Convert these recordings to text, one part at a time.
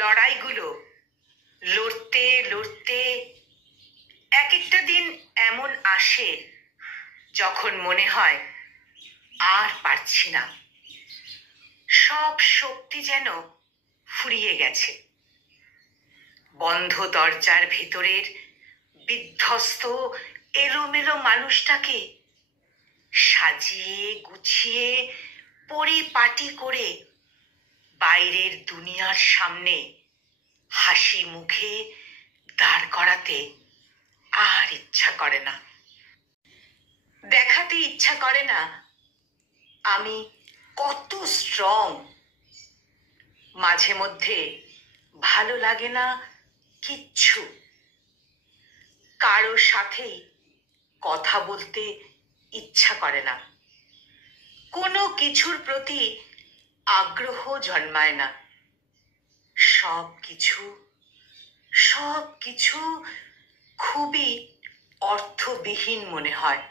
লড়াইগুলো লড়তে লড়তে এক একটা দিন এমন আসে যখন মনে হয় আর পারছি না, সব শক্তি যেন ফুরিয়ে গেছে। বন্ধ দরজার ভেতরের বিধ্বস্ত এলোমেলো মানুষটাকে সাজিয়ে গুছিয়ে পরিপাটি করে বাইরের দুনিয়ার সামনে হাসি মুখে দাঁড় করাতে আর ইচ্ছা করে না। দেখাতে ইচ্ছা করে না আমি কত স্ট্রং। মাঝে মধ্যে ভালো লাগে না কিচ্ছু, কারো সাথেই কথা বলতে ইচ্ছা করে না, কোনো কিছুর প্রতি আগ্রহ জন্মায় না। সব কিছু খুবই অর্থবিহীন মনে হয়।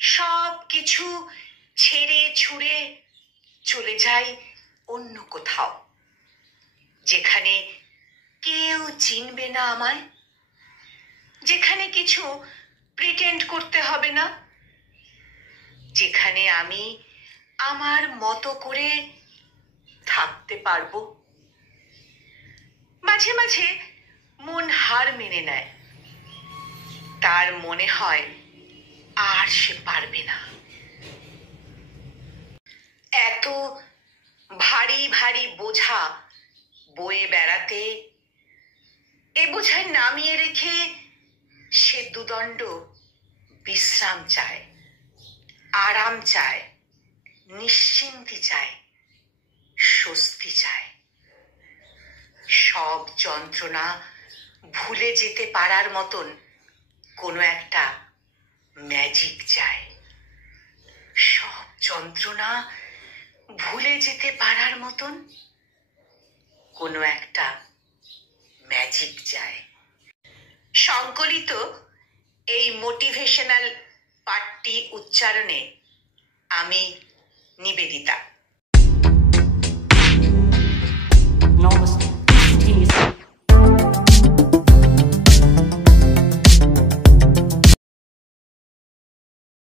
সব কিছু ছেড়ে ছুড়ে চলে যাই অন্য কোথাও, যেখানে কেউ চিনবে না আমায়, যেখানে কিছু প্রিটেন্ড করতে হবে না, যেখানে আমি আমার মতো করে থাকতে পারবো। মাঝে মাঝে মন হার মেনে নেয়, তার মনে হয় আর সে পারবে না। এত ভারী ভারী বোঝা বয়ে বেড়াতে এ বোঝায় নামিয়ে রেখে সে দুদণ্ড বিশ্রাম চায়, আরাম চায়, নিশ্চিন্তি চায়, স্বস্তি চায়। সব যন্ত্রণা ভুলে যেতে পারার মতন কোনো একটা ম্যাজিক চায়। সব যন্ত্রণা ভুলে যেতে পারার মতন কোনো একটা ম্যাজিক চায়। সংকলিত এই মোটিভেশনাল পাঠটি উচ্চারণে আমি নিবেদিতা। Namaste.